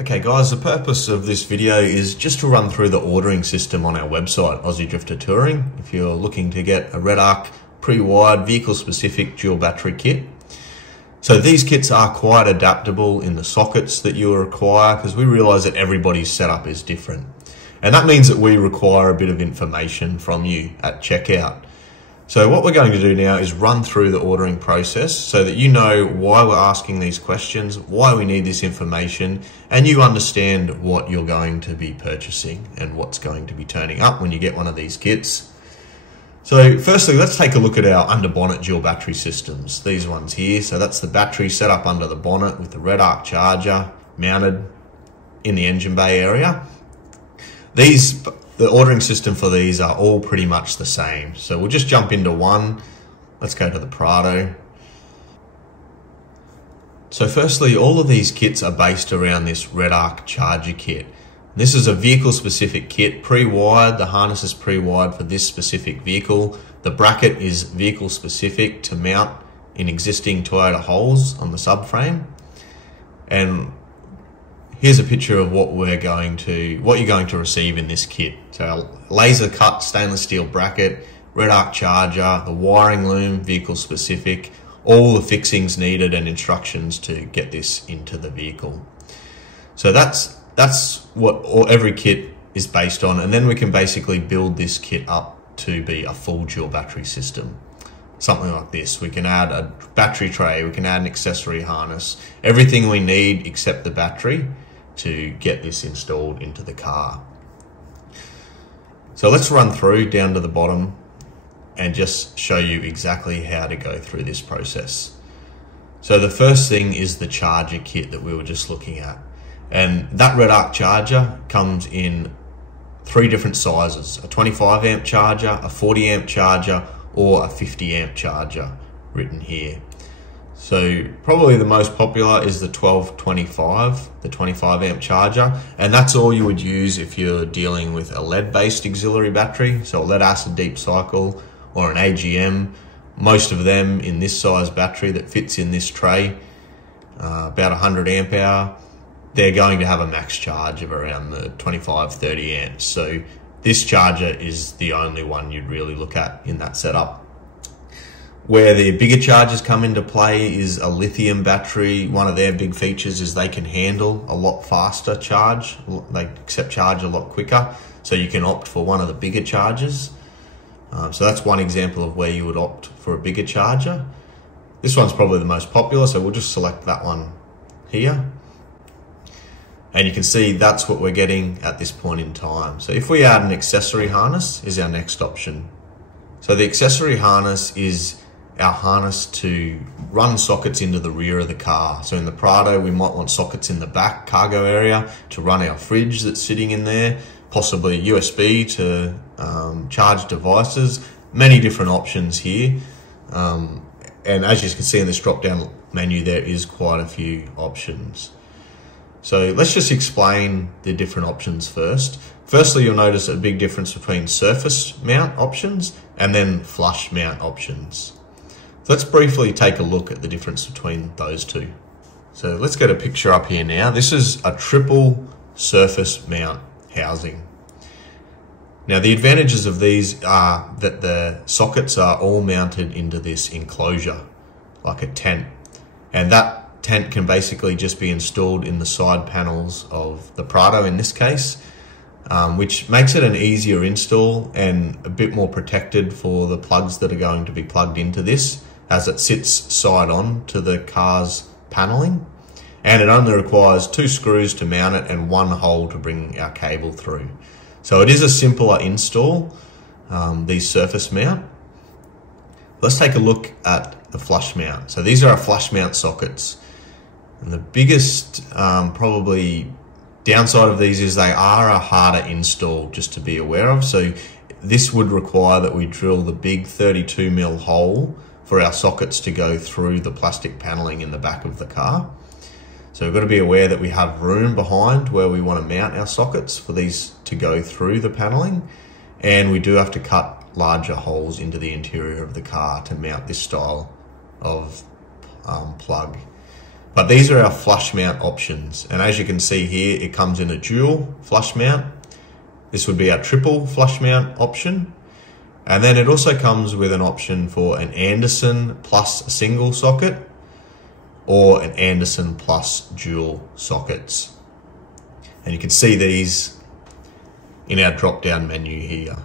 Okay guys, the purpose of this video is just to run through the ordering system on our website, AussieDrifter Touring. If you're looking to get a Redarc pre-wired vehicle-specific dual battery kit. So these kits are quite adaptable in the sockets that you require because we realise that everybody's setup is different. And that means that we require a bit of information from you at checkout. So what we're going to do now is run through the ordering process so that you know why we're asking these questions, why we need this information, and you understand what you're going to be purchasing and what's going to be turning up when you get one of these kits. So firstly, let's take a look at our under bonnet dual battery systems, these ones here. So that's the battery set up under the bonnet with the Redarc charger mounted in the engine bay area. The ordering system for these are all pretty much the same. So we'll just jump into one. Let's go to the Prado. So firstly, all of these kits are based around this Redarc charger kit. This is a vehicle specific kit, pre-wired. The harness is pre-wired for this specific vehicle. The bracket is vehicle specific to mount in existing Toyota holes on the subframe. And here's a picture of what you're going to receive in this kit. So a laser cut stainless steel bracket, Redarc charger, the wiring loom, vehicle specific, all the fixings needed and instructions to get this into the vehicle. So that's what every kit is based on, and then we can basically build this kit up to be a full dual battery system. Something like this. We can add a battery tray, we can add an accessory harness, everything we need except the battery to get this installed into the car. So let's run through down to the bottom and just show you exactly how to go through this process. So the first thing is the charger kit that we were just looking at. And that Redarc charger comes in 3 different sizes: a 25 amp charger, a 40 amp charger, or a 50 amp charger written here. So probably the most popular is the 1225, the 25 amp charger, and that's all you would use if you're dealing with a lead based auxiliary battery, so a lead acid deep cycle or an AGM. Most of them in this size battery that fits in this tray, about 100 amp hour, they're going to have a max charge of around the 25-30 amps. So this charger is the only one you'd really look at in that setup. Where the bigger chargers come into play is a lithium battery. One of their big features is they can handle a lot faster charge. They accept charge a lot quicker. So you can opt for one of the bigger chargers. So that's one example of where you would opt for a bigger charger. This one's probably the most popular, so we'll just select that one here. And you can see that's what we're getting at this point in time. So if we add an accessory harness is our next option. So the accessory harness is our harness to run sockets into the rear of the car. So in the Prado, we might want sockets in the back cargo area to run our fridge that's sitting in there, possibly USB to charge devices, many different options here. And as you can see in this drop down menu, there is quite a few options. So let's just explain the different options first. Firstly, you'll notice a big difference between surface mount options and then flush mount options. So let's briefly take a look at the difference between those two. So let's get a picture up here now. This is a triple surface mount housing. Now the advantages of these are that the sockets are all mounted into this enclosure, like a tent. And that tent can basically just be installed in the side panels of the Prado in this case, which makes it an easier install and a bit more protected for the plugs that are going to be plugged into this, as it sits side on to the car's paneling. And it only requires 2 screws to mount it and 1 hole to bring our cable through. So it is a simpler install, these surface mount. Let's take a look at the flush mount. So these are our flush mount sockets. And the biggest probably downside of these is they are a harder install, just to be aware of. So this would require that we drill the big 32mm hole for our sockets to go through the plastic paneling in the back of the car. So we've got to be aware that we have room behind where we want to mount our sockets for these to go through the paneling. And we do have to cut larger holes into the interior of the car to mount this style of plug. But these are our flush mount options. And as you can see here, it comes in a dual flush mount. This would be our triple flush mount option. And then it also comes with an option for an Anderson plus a single socket or an Anderson plus dual sockets. And you can see these in our drop down menu here.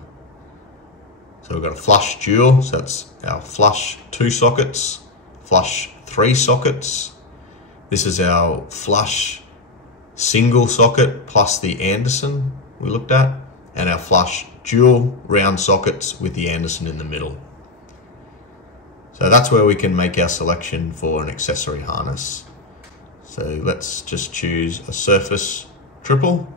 So we've got a flush dual, so that's our flush 2 sockets, flush 3 sockets. This is our flush single socket plus the Anderson we looked at, and our flush dual round sockets with the Anderson in the middle. So that's where we can make our selection for an accessory harness. So let's just choose a surface triple.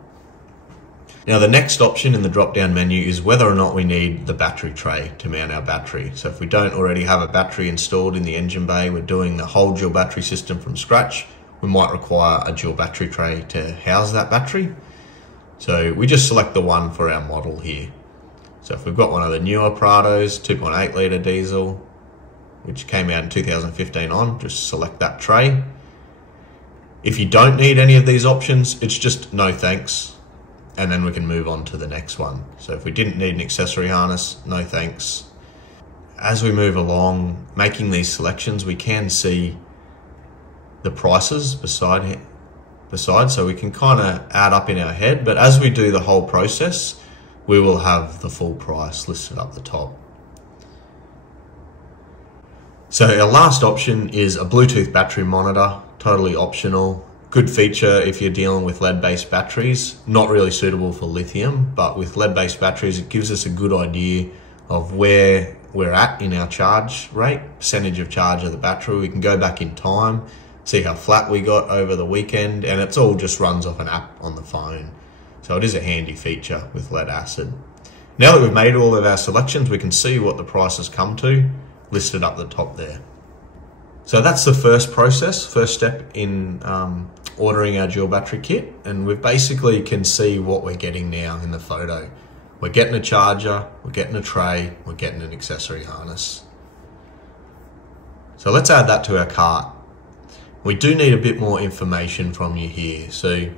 Now the next option in the drop down menu is whether or not we need the battery tray to mount our battery. So if we don't already have a battery installed in the engine bay, we're doing the whole dual battery system from scratch, we might require a dual battery tray to house that battery. So we just select the one for our model here. So if we've got one of the newer Prados, 2.8 litre diesel, which came out in 2015 on, just select that tray. If you don't need any of these options, it's just no thanks, and then we can move on to the next one. So if we didn't need an accessory harness, no thanks. As we move along making these selections, we can see the prices beside, so we can kind of add up in our head, but as we do the whole process, we will have the full price listed up the top. So our last option is a Bluetooth battery monitor, totally optional. Good feature if you're dealing with lead-based batteries, not really suitable for lithium, but with lead-based batteries, it gives us a good idea of where we're at in our charge rate, percentage of charge of the battery. We can go back in time, see how flat we got over the weekend, and it's all just runs off an app on the phone. So it is a handy feature with lead acid. Now that we've made all of our selections, we can see what the prices come to, listed up the top there. So that's the first process, first step in ordering our dual battery kit, and we basically can see what we're getting now in the photo. We're getting a charger, we're getting a tray, we're getting an accessory harness. So let's add that to our cart. We do need a bit more information from you here. So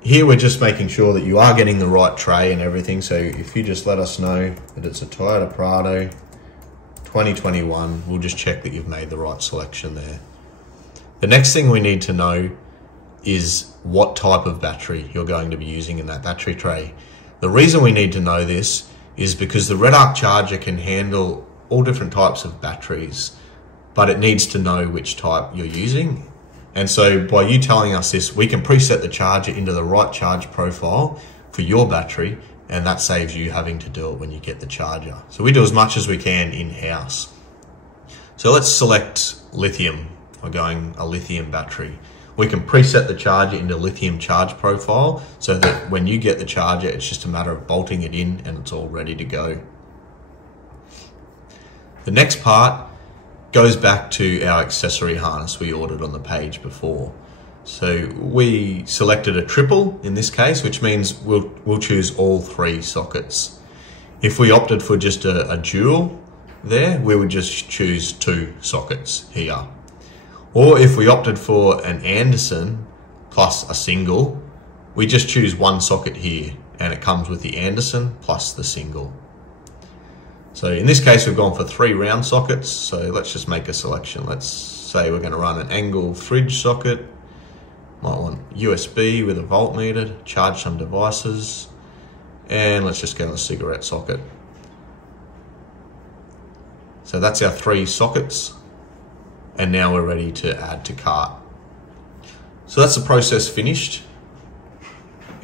here we're just making sure that you are getting the right tray and everything. So if you just let us know that it's a Toyota Prado 2021, we'll just check that you've made the right selection there. The next thing we need to know is what type of battery you're going to be using in that battery tray. The reason we need to know this is because the Redarc charger can handle all different types of batteries, but it needs to know which type you're using. And so by you telling us this, we can preset the charger into the right charge profile for your battery, and that saves you having to do it when you get the charger. So we do as much as we can in-house. So let's select lithium. We're going a lithium battery. We can preset the charger into lithium charge profile so that when you get the charger, it's just a matter of bolting it in and it's all ready to go. The next part goes back to our accessory harness we ordered on the page before. So we selected a triple in this case, which means we'll choose all 3 sockets. If we opted for just a dual there, we would just choose 2 sockets here. Or if we opted for an Anderson plus a single, we just choose 1 socket here and it comes with the Anderson plus the single. So in this case, we've gone for 3 round sockets. So let's just make a selection. Let's say we're going to run an angle fridge socket. Might want USB with a voltmeter, charge some devices, and let's just go a cigarette socket. So that's our 3 sockets, and now we're ready to add to cart. So that's the process finished.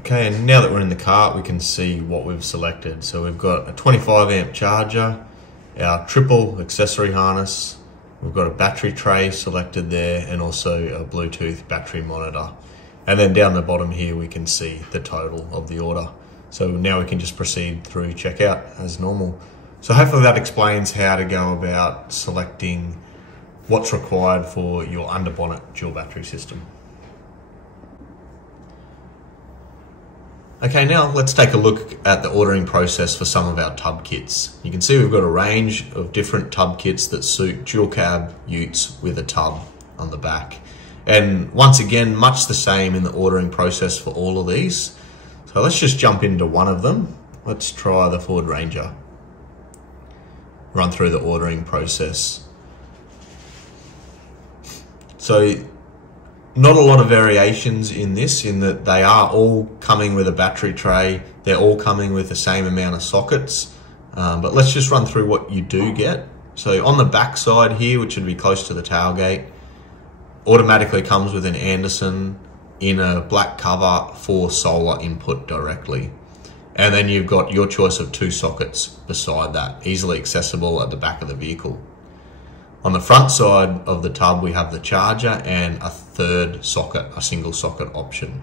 Okay, and now that we're in the cart, we can see what we've selected. So we've got a 25 amp charger, our triple accessory harness, we've got a battery tray selected there, and also a Bluetooth battery monitor. And then down the bottom here, we can see the total of the order. So now we can just proceed through checkout as normal. So hopefully that explains how to go about selecting what's required for your under bonnet dual battery system. Okay, now let's take a look at the ordering process for some of our tub kits. You can see we've got a range of different tub kits that suit dual cab utes with a tub on the back. And once again, much the same in the ordering process for all of these. So let's just jump into one of them. Let's try the Ford Ranger. Run through the ordering process. So not a lot of variations in this, in that they are all coming with a battery tray. They're all coming with the same amount of sockets. But let's just run through what you do get. So on the back side here, which would be close to the tailgate, automatically comes with an Anderson in a black cover for solar input directly. And then you've got your choice of 2 sockets beside that, easily accessible at the back of the vehicle. On the front side of the tub, we have the charger and a 3rd socket, a single socket option.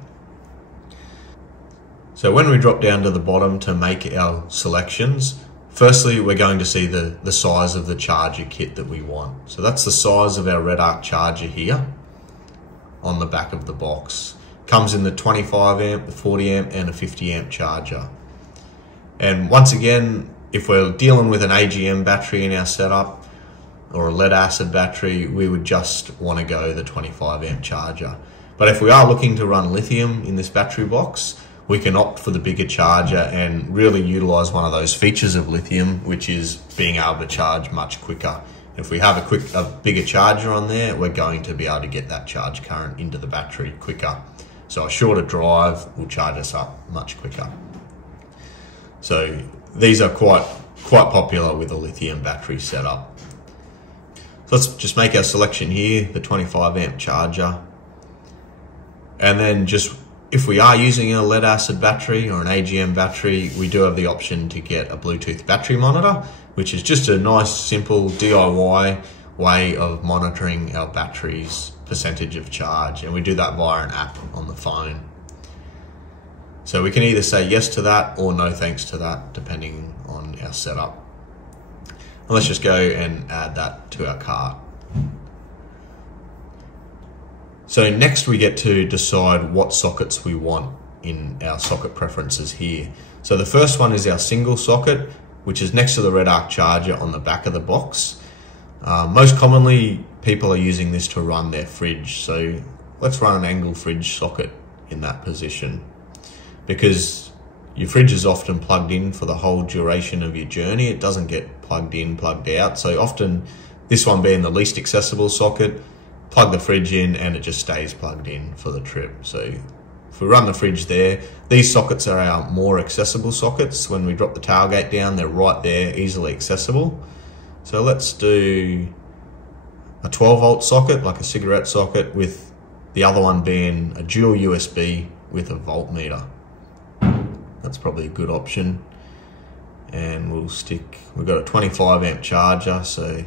So when we drop down to the bottom to make our selections, firstly, we're going to see the size of the charger kit that we want. So that's the size of our Redarc charger here on the back of the box. Comes in the 25 amp, the 40 amp and a 50 amp charger. And once again, if we're dealing with an AGM battery in our setup or a lead acid battery, we would just want to go the 25 amp charger. But if we are looking to run lithium in this battery box, we can opt for the bigger charger and really utilize one of those features of lithium, which is being able to charge much quicker. If we have a bigger charger on there, we're going to be able to get that charge current into the battery quicker. So a shorter drive will charge us up much quicker. So these are quite popular with a lithium battery setup. So let's just make our selection here, the 25 amp charger. And then just, if we are using a lead acid battery or an AGM battery, we do have the option to get a Bluetooth battery monitor, which is just a nice, simple DIY way of monitoring our battery's percentage of charge. And we do that via an app on the phone. So we can either say yes to that or no thanks to that, depending on our setup. And let's just go and add that to our cart. So next we get to decide what sockets we want in our socket preferences here. So the first one is our single socket, which is next to the Redarc charger on the back of the box. Most commonly, people are using this to run their fridge. So let's run an angle fridge socket in that position, because your fridge is often plugged in for the whole duration of your journey. It doesn't get plugged in, plugged out. So often, this one being the least accessible socket, plug the fridge in and it just stays plugged in for the trip. So if we run the fridge there, these sockets are our more accessible sockets. When we drop the tailgate down, they're right there, easily accessible. So let's do a 12 volt socket, like a cigarette socket, with the other one being a dual USB with a voltmeter. That's probably a good option. And we've got a 25 amp charger, so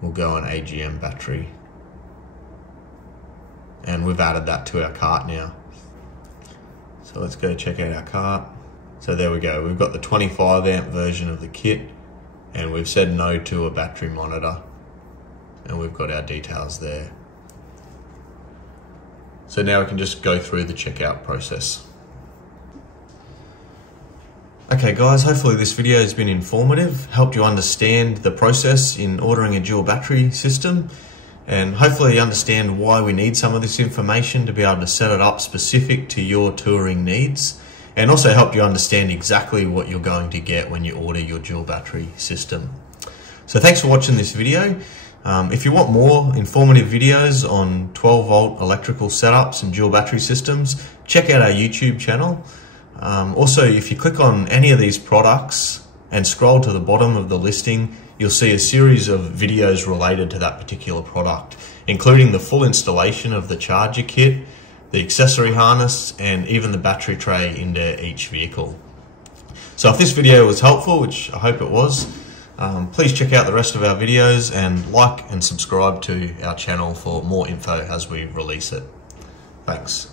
we'll go an AGM battery. And we've added that to our cart now. So let's go check out our cart. So there we go, we've got the 25 amp version of the kit, and we've said no to a battery monitor, and we've got our details there. So now we can just go through the checkout process. Okay guys, hopefully this video has been informative, helped you understand the process in ordering a dual battery system, and hopefully you understand why we need some of this information to be able to set it up specific to your touring needs, and also help you understand exactly what you're going to get when you order your dual battery system. So thanks for watching this video. If you want more informative videos on 12 volt electrical setups and dual battery systems, check out our YouTube channel. Also, if you click on any of these products and scroll to the bottom of the listing, you'll see a series of videos related to that particular product, including the full installation of the charger kit, the accessory harness, and even the battery tray into each vehicle. So if this video was helpful, which I hope it was, please check out the rest of our videos and like and subscribe to our channel for more info as we release it. Thanks.